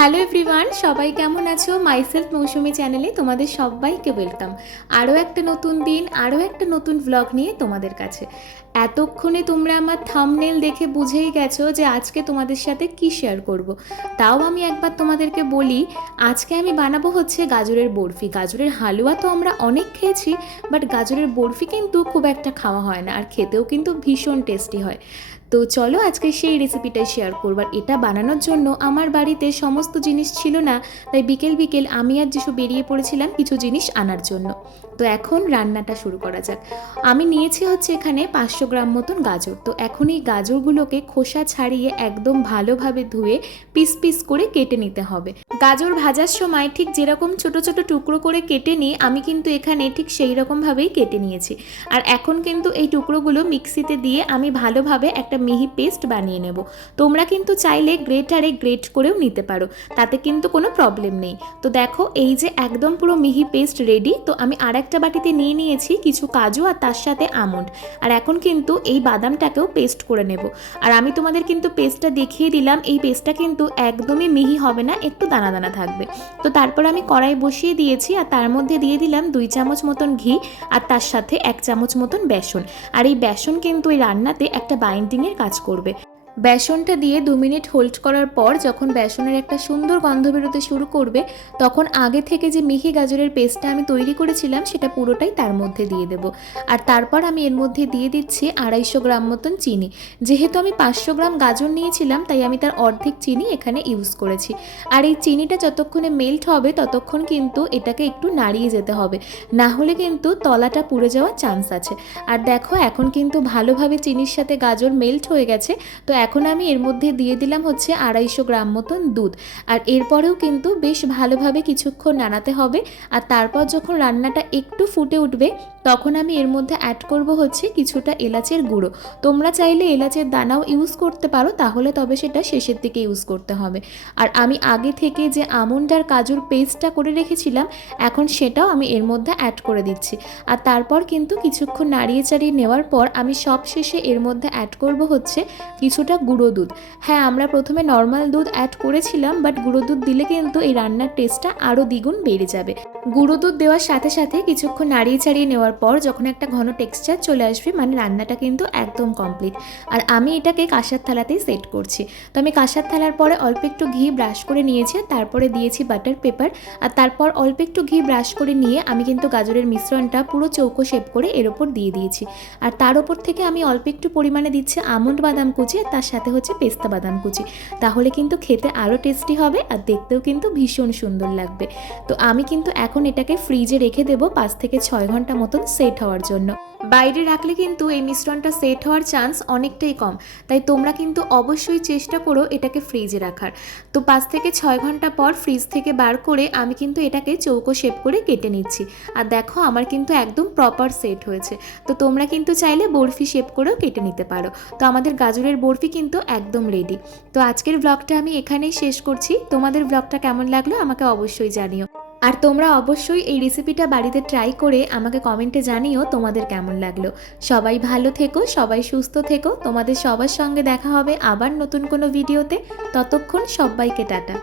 Hello everyone সবাই কেমন আছো? মাইসেলফ মৌসুমি চ্যানেলে তোমাদের সবাইকে ওয়েলকাম আরও একটা নতুন দিন আরও একটা নতুন ব্লগ নিয়ে তোমাদের কাছে। এতক্ষণে তোমরা আমার থামনেল দেখে বুঝেই গেছো যে আজকে তোমাদের সাথে কি শেয়ার করব। তাও আমি একবার তোমাদেরকে বলি, আজকে আমি বানাবো হচ্ছে গাজরের বরফি। গাজরের হালুয়া তো আমরা অনেক খেয়েছি বাট গাজরের বরফি কিন্তু খুব একটা খাওয়া হয় না, আর খেতেও কিন্তু ভীষণ টেস্টি হয়। তো চলো আজকে সেই রেসিপিটাই শেয়ার করবার এটা বানানোর জন্য আমার বাড়িতে সমস্ত জিনিস ছিল না, তাই বিকেল বিকেল আমি আর যেসব বেরিয়ে পড়েছিলাম কিছু জিনিস আনার জন্য। তো এখন রান্নাটা শুরু করা যাক। আমি নিয়েছি হচ্ছে এখানে পাঁচশো গ্রাম মতন গাজর। তো এখন এই গাজরগুলোকে খোসা ছাড়িয়ে একদম ভালোভাবে ধুয়ে পিস পিস করে কেটে নিতে হবে। গাজর ভাজার সময় ঠিক যেরকম ছোট ছোট টুকরো করে কেটে নিই, আমি কিন্তু এখানে ঠিক সেই রকমভাবেই কেটে নিয়েছি। আর এখন কিন্তু এই টুকরোগুলো মিক্সিতে দিয়ে আমি ভালোভাবে একটা মিহি পেস্ট বানিয়ে নেব। তোমরা কিন্তু চাইলে গ্রেটারে গ্রেট করেও নিতে পারো, তাতে কিন্তু কোনো প্রবলেম নেই। তো দেখো এই যে একদম পুরো মিহি পেস্ট রেডি, তো আমি আর একটা বাটিতে নিয়ে নিয়েছি কিছু কাজু আর তার সাথে আমন্ড। আর এখন কিন্তু এই বাদামটাকেও পেস্ট করে নেব। আর আমি তোমাদের কিন্তু পেস্টটা দেখিয়ে দিলাম, এই পেস্টটা কিন্তু একদমই মিহি হবে না, একটু দানা দানা থাকবে। তো তারপর আমি কড়াই বসিয়ে দিয়েছি আর তার মধ্যে দিয়ে দিলাম দুই চামচ মতন ঘি আর তার সাথে এক চামচ মতন বেসন। আর এই বেসন কিন্তু এই রান্নাতে একটা বাইন্ডিংয়ের কাজ করবে। বেসনটা দিয়ে দু মিনিট হোল্ড করার পর যখন বেসনের একটা সুন্দর গন্ধ বেরোতে শুরু করবে, তখন আগে থেকে যে মিহি গাজরের পেস্টটা আমি তৈরি করেছিলাম, সেটা পুরোটাই তার মধ্যে দিয়ে দেব। আর তারপর আমি এর মধ্যে দিয়ে দিচ্ছি আড়াইশো গ্রাম মতন চিনি। যেহেতু আমি পাঁচশো গ্রাম গাজর নিয়েছিলাম, তাই আমি তার অর্ধেক চিনি এখানে ইউজ করেছি। আর এই চিনিটা যতক্ষণে মেল্ট হবে, ততক্ষণ কিন্তু এটাকে একটু নাড়িয়ে যেতে হবে। না হলে কিন্তু তলাটা পুড়ে যাওয়ার চান্স আছে। আর দেখো, এখন কিন্তু ভালোভাবে চিনির সাথে গাজর মেল্ট হয়ে গেছে, তো এখন আমি এর মধ্যে দিয়ে দিলাম হচ্ছে আড়াইশো গ্রাম মতন দুধ। আর এরপরেও কিন্তু বেশ ভালোভাবে কিছুক্ষণ নাড়াতে হবে। আর তারপর যখন রান্নাটা একটু ফুটে উঠবে, তখন আমি এর মধ্যে অ্যাড করব হচ্ছে কিছুটা এলাচের গুঁড়ো। তোমরা চাইলে এলাচের দানাও ইউজ করতে পারো, তাহলে তবে সেটা শেষের দিকে ইউজ করতে হবে। আর আমি আগে থেকে যে আমন্ড আর কাজুর পেস্টটা করে রেখেছিলাম, এখন সেটাও আমি এর মধ্যে অ্যাড করে দিচ্ছি। আর তারপর কিন্তু কিছুক্ষণ নাড়িয়ে চাড়িয়ে নেওয়ার পর আমি সব শেষে এর মধ্যে অ্যাড করব হচ্ছে কিছুটা গুঁড়ো দুধ? হ্যাঁ আমরা প্রথমে নর্মাল দুধ অ্যাড করেছিলাম বাট গুঁড়ো দুধ দিলে কিন্তু এই রান্নার টেস্টটা আরও দ্বিগুণ বেড়ে যাবে। গুঁড়ো দুধ দেওয়ার সাথে সাথে কিছুক্ষণ নাড়িয়ে ছাড়িয়ে নেওয়ার পর যখন একটা ঘন টেক্সচার চলে আসবে মানে রান্নাটা কিন্তু একদম কমপ্লিট আর আমি এটাকে কাঁসার থালাতেই সেট করছি। তো আমি কাঁসার থালার পরে অল্প একটু ঘি ব্রাশ করে নিয়েছি তারপরে দিয়েছি বাটার পেপার আর তারপর অল্প একটু ঘি ব্রাশ করে নিয়ে আমি কিন্তু গাজরের মিশ্রণটা পুরো চৌকো শেপ করে এর ওপর দিয়ে দিয়েছি। আর তার ওপর থেকে আমি অল্প একটু পরিমাণে দিচ্ছি আমন্ড বাদাম কুচি আর সাথে হচ্ছে পেস্তা বাদাম কুচি। তাহলে কিন্তু খেতে আরও টেস্টি হবে আর দেখতেও কিন্তু ভীষণ সুন্দর লাগবে। তো আমি কিন্তু এখন এটাকে ফ্রিজে রেখে দেবো পাঁচ থেকে ছয় ঘণ্টা মতন সেট হওয়ার জন্য। বাইরে রাখলে কিন্তু এই মিশ্রণটা সেট হওয়ার চান্স অনেকটাই কম। তাই তোমরা কিন্তু অবশ্যই চেষ্টা করো এটাকে ফ্রিজে রাখার। তো পাঁচ থেকে ছয় ঘণ্টা পর ফ্রিজ থেকে বার করে আমি কিন্তু এটাকে চৌকো শেপ করে কেটে নিচ্ছি। আর দেখো আমার কিন্তু একদম প্রপার সেট হয়েছে। তো তোমরা কিন্তু চাইলে বরফি শেপ করেও কেটে নিতে পারো। তো আমাদের গাজরের বরফি কিন্তু একদম রেডি তো আজকের ব্লগটা আমি এখানেই শেষ করছি। তোমাদের ব্লগটা কেমন লাগল আমাকে অবশ্যই জানিও। আর তোমরা অবশ্যই এই রেসিপিটা বাড়িতে ট্রাই করে আমাকে কমেন্টে জানিও তোমাদের কেমন লাগল। সবাই ভালো থেকো, সবাই সুস্থ থেকো। তোমাদের সবার সঙ্গে দেখা হবে আবার নতুন কোনো ভিডিওতে ততক্ষণ সবাইকে টাটা।